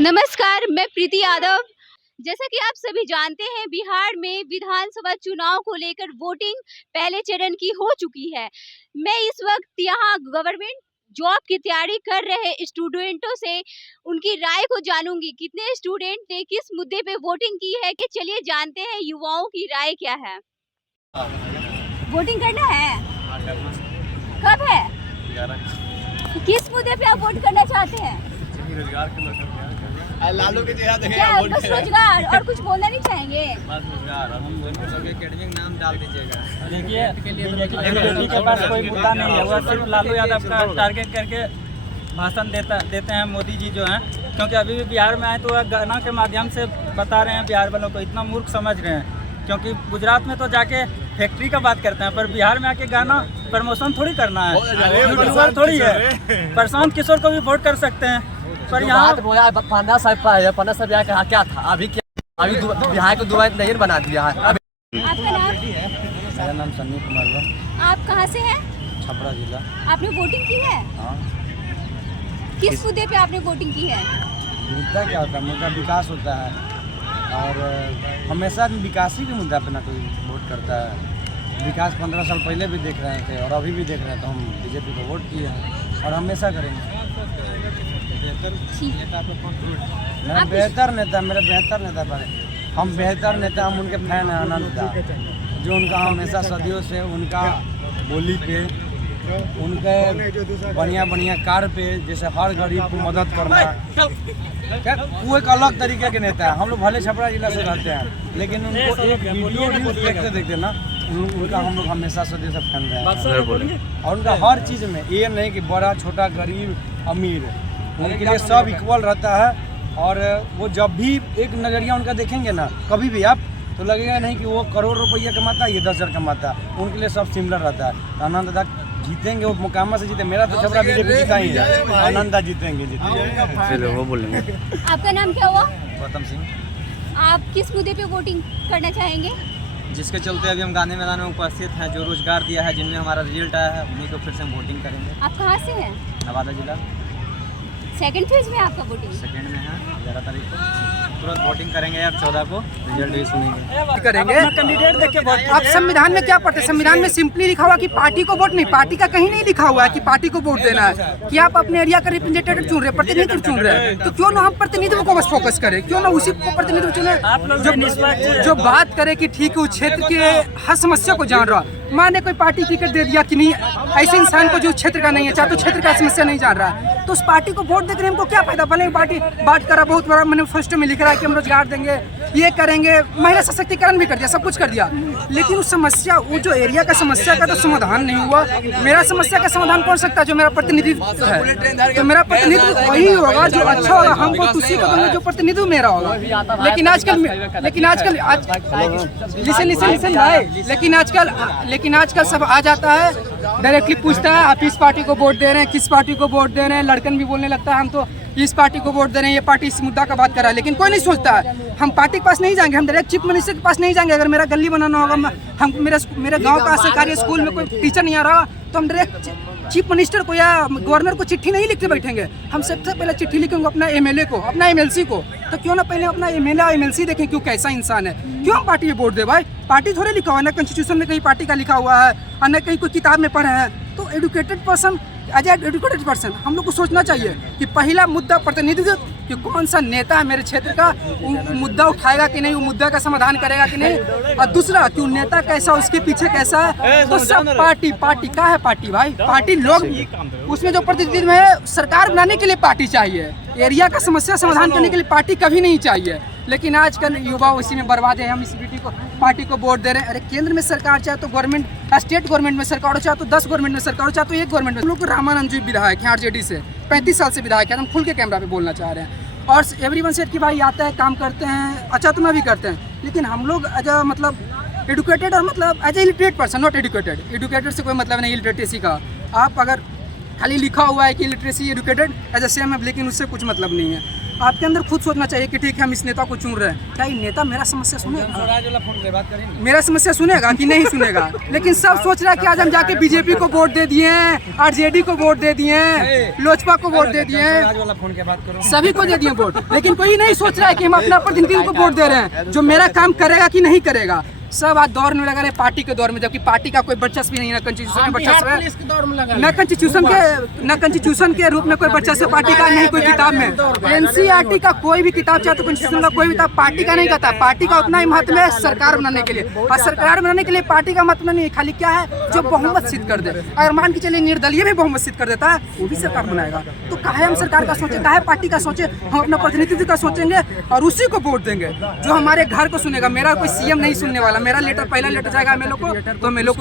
नमस्कार, मैं प्रीति यादव। जैसा कि आप सभी जानते हैं, बिहार में विधानसभा चुनाव को लेकर वोटिंग पहले चरण की हो चुकी है। मैं इस वक्त यहाँ गवर्नमेंट जॉब की तैयारी कर रहे स्टूडेंटों से उनकी राय को जानूंगी। कितने स्टूडेंट ने किस मुद्दे पे वोटिंग की है, कि चलिए जानते हैं युवाओं की राय क्या है। वोटिंग करना है? कब है? किस मुद्दे पे आप वोट करना चाहते हैं? रोजगार लालू के क्या बस रोजगार और कुछ बोलना नहीं चाहेंगे? बस रोजगार और हम एकेडमिक नाम डाल दीजिएगा। देखिए बीजेपी के पास कोई मुद्दा नहीं है, वो सिर्फ लालू यादव का टारगेट करके भाषण देते हैं मोदी जी जो हैं। क्योंकि अभी भी बिहार में आए तो वह गाना के माध्यम से बता रहे हैं बिहार वालों को, इतना मूर्ख समझ रहे हैं। क्योंकि गुजरात में तो जाके फैक्ट्री का बात करते हैं, पर बिहार में आके गाना प्रमोशन थोड़ी करना है, यूट्यूबर थोड़ी है। प्रशांत किशोर को भी वोट कर सकते हैं, पर यहाँ 15 साल का क्या था, अभी बिहार को दुबई नहीं बना दिया है। आपका नाम? मेरा नाम सन्नी कुमार हुआ। आप कहाँ से हैं? छपरा जिला। आपने वोटिंग की है? हाँ। किस मुद्दे पे आपने वोटिंग की है? मुद्दा क्या होता है? मुद्दा विकास होता है, और हमेशा विकास ही के मुद्दा पे ना कोई वोट करता है। विकास 15 साल पहले भी देख रहे थे और अभी भी देख रहे हैं, तो हम बीजेपी को वोट किए हैं और हमेशा करेंगे। मेरा बेहतर नेता पर हम बेहतर नेता, हम उनके फैन हैं। आनंद दा, जो उनका हमेशा सदियों से उनका बोली पे, उनके बढ़िया कार पे, जैसे हर गरीब को मदद करना, वो एक अलग तरीके के नेता है। हम लोग भले छपरा जिला से रहते हैं, लेकिन उनको एक वीडियो न्यूज़ देखते ना, उनका हम लोग हमेशा सदियों से फैन रहे हैं। और उनका हर चीज़ में ये नहीं कि बड़ा छोटा गरीब अमीर, उनके लिए सब इक्वल रहता है। और वो जब भी एक नज़रिया उनका देखेंगे ना, कभी भी आप, तो लगेगा नहीं कि वो करोड़ रुपया कमाता है, ये 10,000 कमाता है। उनके लिए सब सिमिलर रहता है। आनंद दा जीतेंगे, वो मुकामा से जीते। मेरा तो छपरा बीजेपी जीता ही है, आनंद दा जीतेंगे। चलो वो बोलेंगे। आपका नाम क्या हुआ? गौतम सिंह। आप किस मुद्दे पे वोटिंग करना चाहेंगे? जिसके चलते अभी हम गांधी मैदान में उपस्थित हैं, जो रोजगार दिया है, जिनमें हमारा रिजल्ट आया है, उन्हीं को फिर से हम वोटिंग करेंगे। आप कहाँ से हैं? नवादा जिला सेकंड फेज में आपका वोटिंग? सेकेंड में है। 11 तारीख को तुरंत वोटिंग करेंगे। अब 14 को रिजल्ट भी सुनेंगे, करेंगे। कैंडिडेट देख के वोट। आप संविधान में क्या पढ़ते हैं? संविधान में सिंपली लिखा हुआ कि पार्टी को वोट नहीं, पार्टी का कहीं नहीं लिखा हुआ है कि पार्टी को वोट देना है। कि आप अपने एरिया का रिप्रेजेंटेटिव चुन रहे हैं, प्रतिनिधित्व चुन रहे हैं, तो क्यों ना हम प्रतिनिधित्व को बस फोकस करें, क्यों ना उसी को प्रतिनिधित्व चुने जो बात करे कि ठीक है उस क्षेत्र के हर समस्या को जान रहा। माने कोई पार्टी टिकट दे दिया कि नहीं, ऐसे इंसान को जो क्षेत्र का नहीं है, चाहे तो क्षेत्र का समस्या नहीं जान रहा है, तो उस पार्टी को वोट देकर हमको क्या फायदा? भले पार्टी बात करा, बहुत बड़ा मैनिफेस्टो में लिख रहा है कि हम रोजगार देंगे, ये करेंगे, महिला सशक्तिकरण भी कर दिया, सब कुछ कर दिया, लेकिन उस समस्या, वो जो एरिया का समस्या का तो समाधान नहीं हुआ। मेरा समस्या का समाधान कौन सकता है? जो मेरा प्रतिनिधित्व है, तो मेरा प्रतिनिधित्व वही होगा जो अच्छा होगा। हमको उसी को दूंगा जो प्रतिनिधित्व मेरा होगा। लेकिन आजकल लेकिन आजकल सब आ जाता है, डायरेक्टली पूछता है आप इस पार्टी को वोट दे रहे हैं, किस पार्टी को वोट दे रहे हैं। लड़कन भी बोलने लगता है हम तो इस पार्टी को वोट दे रहे हैं, ये पार्टी इस मुद्दा का बात कर रहा है, लेकिन कोई नहीं सोचता है। हम पार्टी के पास नहीं जाएंगे, हम डायरेक्ट चीफ मिनिस्टर के पास नहीं जाएंगे। अगर मेरा गली बनाना होगा, हम मेरे गांव का सरकारी स्कूल में कोई टीचर नहीं आ रहा, तो हम डायरेक्ट चीफ मिनिस्टर को या गवर्नर को चिट्ठी नहीं लिखते बैठेंगे। हम सबसे पहले चिट्ठी लिखेंगे अपना एमएलए को, अपना एमएलसी को। तो क्यों ना पहले अपना एमएलए और एमएलसी देखें क्यों कैसा इंसान है, क्यों हम पार्टी में वोट दे। भाई पार्टी थोड़े लिखा हुआ है, ना कॉन्स्टिट्यूशन में कहीं पार्टी का लिखा हुआ है और न कहीं कोई किताब में पढ़े हैं। तो educated person, as educated person हम लोग को सोचना चाहिए कि पहला मुद्दा प्रतिनिधित्व, कि कौन सा नेता है मेरे क्षेत्र का, वो मुद्दा उठाएगा कि नहीं, वो मुद्दा का समाधान करेगा कि नहीं, और दूसरा कि नेता कैसा, उसके पीछे कैसा है। तो सब पार्टी का है पार्टी। भाई पार्टी लोग, उसमें जो प्रतिनिधित्व है, सरकार बनाने के लिए पार्टी चाहिए, एरिया का समस्या समाधान करने के लिए पार्टी कभी नहीं चाहिए। लेकिन आजकल युवा उसी में बर्बाद है। हम इस पार्टी को वोट दे रहे हैं। अरे केंद्र में सरकार चाहे तो गवर्नमेंट, स्टेट गवर्नमेंट में सरकार हो, चाहे तो 10 गवर्नमेंट में सरकार हो, चाहे तो एक गवर्नमेंट में। हम लोग को रामानंद जी विधायक हैं आरजेडी से, 35 साल से विधायक है। हम खुल के कैमरा पे बोलना चाह रहे हैं। और एवरीवन सेड कि भाई आता है, काम करते हैं, अच्छा तो मैं भी करते हैं, लेकिन हम लोग एज अ मतलब एडुकेटेड और मतलब as a illiterate person, not educated से कोई मतलब नहीं इलिटरेसी का। आप अगर खाली लिखा हुआ है कि literacy educated as a same है, लेकिन उससे कुछ मतलब नहीं है। आपके अंदर खुद सोचना चाहिए कि ठीक है हम इस नेता को चुन रहे हैं, क्या ये नेता मेरा समस्या सुनेगा? स्वराज वाला फोन पे बात करेंगे। मेरा समस्या सुनेगा कि नहीं सुनेगा? लेकिन सब सोच रहा है कि आज हम जाके बीजेपी को वोट दे दिए हैं, आरजेडी को वोट दे दिए हैं, लोजपा को वोट दे दिए हैं, स्वराज वाला फोन के बात करो। सभी को दे दिए वोट, लेकिन कोई नहीं सोच रहा है कि हम अपना प्रतिनिधि को वोट दे रहे हैं जो मेरा काम करेगा कि नहीं करेगा। सब आज दौर में लगा रहे पार्टी के दौर में, जबकि पार्टी का कोई वर्चस्व नहीं है, ना कॉन्स्टिट्यूशन में वर्चस्व है, न कॉन्स्टिट्यूशन के रूप में कोई वर्चस्व पार्टी का नहीं, कोई किताब में एनसीईआरटी का कोई भी किताब चाहे तो कॉन्स्टिट्यूशन का कोई भी किताब पार्टी का नहीं कहता। पार्टी का उतना ही महत्व है सरकार बनाने के लिए, और सरकार बनाने के लिए पार्टी का महत्व नहीं है, खाली क्या है जो बहुमत सिद्ध कर दे। अगर मान के चलिए निर्दलीय भी बहुमत सिद्ध कर देता है, वो भी सरकार बनाएगा। तो काहे हम सरकार का सोचे, काहे पार्टी का सोचे? हम अपना प्रतिनिधित्व का सोचेंगे और उसी को वोट देंगे जो हमारे घर को सुनेगा। मेरा कोई सीएम नहीं सुनने वाला, मेरा लेटर पहला लेटर जाएगा एमएलए को, तो एमएलए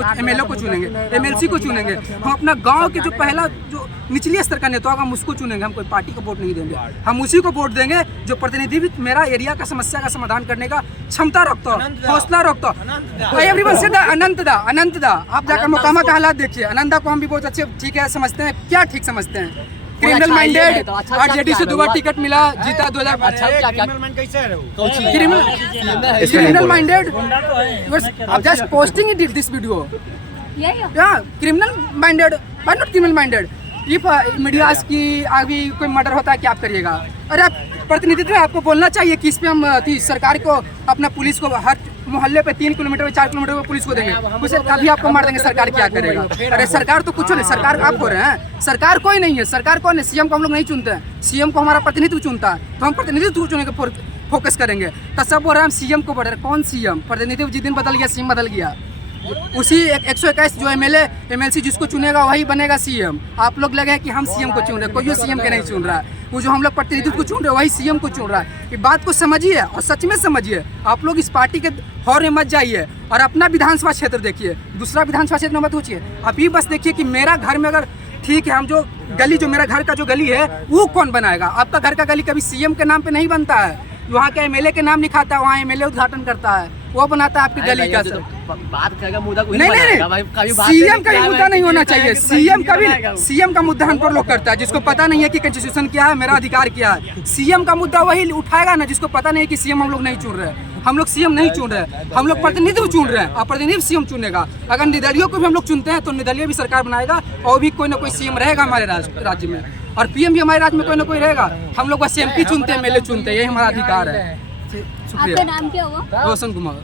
को चुनेंगे, एमएलसी को चुनेंगे। हम अपना गांव के जो पहला जो निचले स्तर का नेता होगा हम उसको चुनेंगे। हम कोई पार्टी को वोट नहीं देंगे, हम उसी को वोट देंगे जो प्रतिनिधित्व मेरा एरिया का समस्या का समाधान करने का क्षमता रखता, हौसला रखता। एवरीवन से अनंत दा आप जाकर मोकामा का हालात देखिए। अनंत दा को हम भी बहुत अच्छे ठीक है समझते हैं। क्या ठीक समझते हैं? क्रिमिनल माइंडेड, आरजेडी से 2 बार टिकट मिला, जीता 2000। क्रिमिनल माइंडेड, आप just posting this video, criminal minded, not criminal minded. If media की आगे कोई मर्डर होता है क्या आप करिएगा? अरे आप प्रतिनिधित्व आपको बोलना चाहिए कि इस पे हम सरकार को, अपना पुलिस को हर मोहल्ले पे 3 किलोमीटर 4 किलोमीटर पे पुलिस को देंगे, उसे तभी आपको मार देंगे। सरकार क्या करेगा? अरे सरकार तो कुछ नहीं, सरकार आप बोल रहे हैं सरकार कोई नहीं है। सरकार कौन है? सीएम को हम लोग नहीं चुनते हैं, सीएम को हमारा प्रतिनिधित्व चुनता है, तो हम प्रतिनिधित्व चुने के फोकस करेंगे। तो सब बोल रहे हैं हम सीएम को बोल रहे हैं, कौन सीएम? प्रतिनिधित्व जिस दिन बदल गया सीएम बदल गया, उसी 121 जो एमएलए एमएलसी जिसको चुनेगा वही बनेगा सीएम। आप लोग लगे कि हम सीएम को चुन रहे हैं, कोई सीएम के नहीं चुन रहा है। वो जो हम लोग प्रतिनिधित्व को चुन रहे हैं वही सीएम को चुन रहा है। ये बात को समझिए और सच में समझिए। आप लोग इस पार्टी के हौर में मत जाइए और अपना विधानसभा क्षेत्र देखिए, दूसरा विधानसभा क्षेत्र में मत सोचिए। आप ये बस देखिए कि मेरा घर में अगर ठीक है, हम जो गली जो मेरा घर का जो गली है वो कौन बनाएगा? आपका घर का गली कभी सीएम के नाम पे नहीं बनता है, वहाँ के एमएलए के नाम लिखाता है, वहाँ एमएलए उद्घाटन करता है, वो बनाता है आपकी गली का। बात करेगा मुद्दा नहीं, सीएम का भी मुद्दा नहीं होना चाहिए। सीएम का मुद्दा हम पर लोग करता है जिसको पता नहीं है कि कॉन्स्टिट्यूशन क्या है, मेरा अधिकार क्या है। सीएम का मुद्दा वही उठाएगा ना जिसको पता नहीं है कि सीएम हम लोग नहीं चुन रहे। हम लोग सीएम नहीं चुन रहे, हम लोग प्रतिनिधित्व चुन रहे हैं और प्रतिनिधित्व सीएम चुनेगा। अगर निर्दलीयों को भी हम लोग चुनते हैं तो निर्दलीय भी सरकार बनाएगा और भी कोई ना कोई सीएम रहेगा हमारे राज्य में, और पीएम भी हमारे राज्य में कोई ना कोई रहेगा। हम लोग बस एमपी चुनते हैं, एमएलए चुनते हैं, यही हमारा अधिकार है। आपका नाम क्या हुआ? रोशन कुमार।